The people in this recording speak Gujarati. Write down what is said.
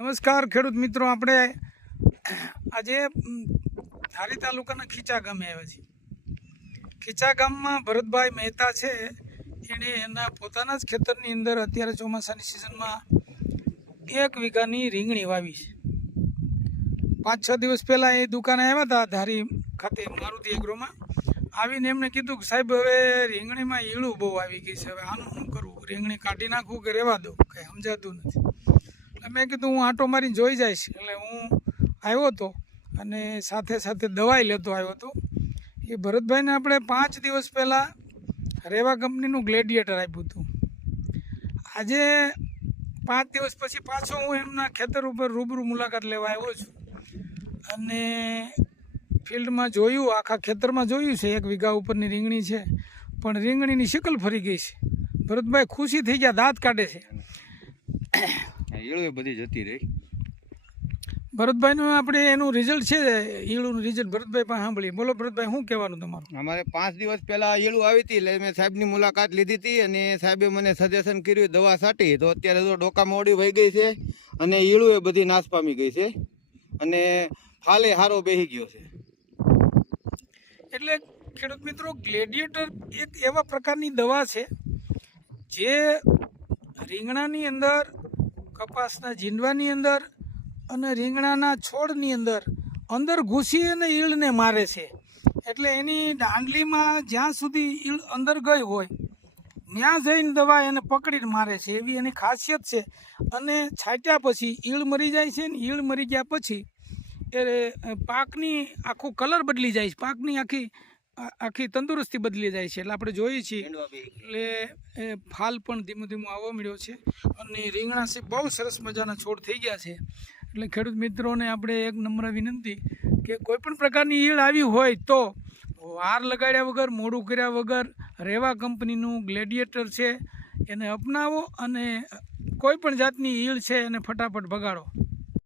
નમસ્કાર ખેડૂત મિત્રો, આપણે આજે ધારી તાલુકાના ખીચા ગામે આવ્યા છીએ. ખીચા ગામમાં ભરતભાઈ મહેતા છે, એણે એના પોતાના જ ખેતરની અંદર અત્યારે ચોમાસાની સિઝનમાં 1 વીઘાની રીંગણી વાવી છે. 5-6 દિવસ પહેલાં એ દુકાને આવ્યા હતા ધારી ખાતે મારુતિ એગ્રોમાં. આવીને એમને કીધું કે સાહેબ હવે રીંગણીમાં ઈળું બહુ આવી ગઈ છે, હવે આનું શું કરવું, રીંગણી કાઢી નાખવું કે રહેવા દઉં, કંઈ સમજાતું નથી. મેં કીધું હું આંટો મારીને જોઈ જઈશ. એટલે હું આવ્યો હતો અને સાથે સાથે દવાઈ લેતો આવ્યો હતો. એ ભરતભાઈને આપણે 5 દિવસ પહેલાં રેવા કંપનીનું ગ્લેડિયેટર આપ્યું હતું. આજે 5 દિવસ પછી પાછો હું એમના ખેતર ઉપર રૂબરૂ મુલાકાત લેવા આવ્યો છું અને ફિલ્ડમાં જોયું, આખા ખેતરમાં જોયું છે. 1 વીઘા ઉપરની રીંગણી છે, પણ રીંગણીની શિકલ ફરી ગઈ છે. ભરતભાઈ ખુશી થઈ ગયા, દાંત કાઢે છે. ઈળું બધી જતી રહી. ભરતભાઈનું આપણે એનું રિઝલ્ટ છે, ઈળુનું રિઝલ્ટ ભરતભાઈ પાસે સાંભળીએ. બોલો ભરતભાઈ, શું કહેવાનું તમારું? અમારે 5 દિવસ પહેલા ઈળું આવી હતી, એટલે મેં સાહેબની મુલાકાત લીધી હતી અને સાહેબે મને સજેશન કર્યું, દવા છાંટી. તો અત્યારે તો ડોકામાં ઓડી વહી ગઈ છે અને ઈળું એ બધી નાશ પામી ગઈ છે અને ફાલે હારો બેસી ગયો છે. એટલે ખેડૂત મિત્રો, ગ્લેડિયેટર એક એવા પ્રકારની દવા છે જે રીંગણાની અંદર, કપાસના જીંડવાની અંદર અને રીંગણાના છોડની અંદર ઘૂસી અને ઈળને મારે છે. એટલે એની દાંડલીમાં જ્યાં સુધી ઈળ અંદર ગઈ હોય ત્યાં જઈને દવા એને પકડીને મારે છે, એવી એની ખાસિયત છે. અને છાંટ્યા પછી ઈળ મરી જાય છે ને ઈળ મરી ગયા પછી એ પાકની આખું કલર બદલી જાય છે, પાકની આખી તંદુરસ્તી બદલી જાય છે. એટલે આપણે જોઈએ છીએ એટલે એ ફાલ પણ ધીમું ધીમું આવવા મળ્યો છે અને રીંગણા છે બહુ સરસ મજાના છોડ થઈ ગયા છે. એટલે ખેડૂત મિત્રોને આપણે એક નમ્ર વિનંતી કે કોઈપણ પ્રકારની ઈળ આવી હોય તો વાર લગાડ્યા વગર, મોડું કર્યા વગર રેવા કંપનીનું ગ્લેડિયેટર છે એને અપનાવો અને કોઈ પણ જાતની ઈળ છે એને ફટાફટ ભગાડો.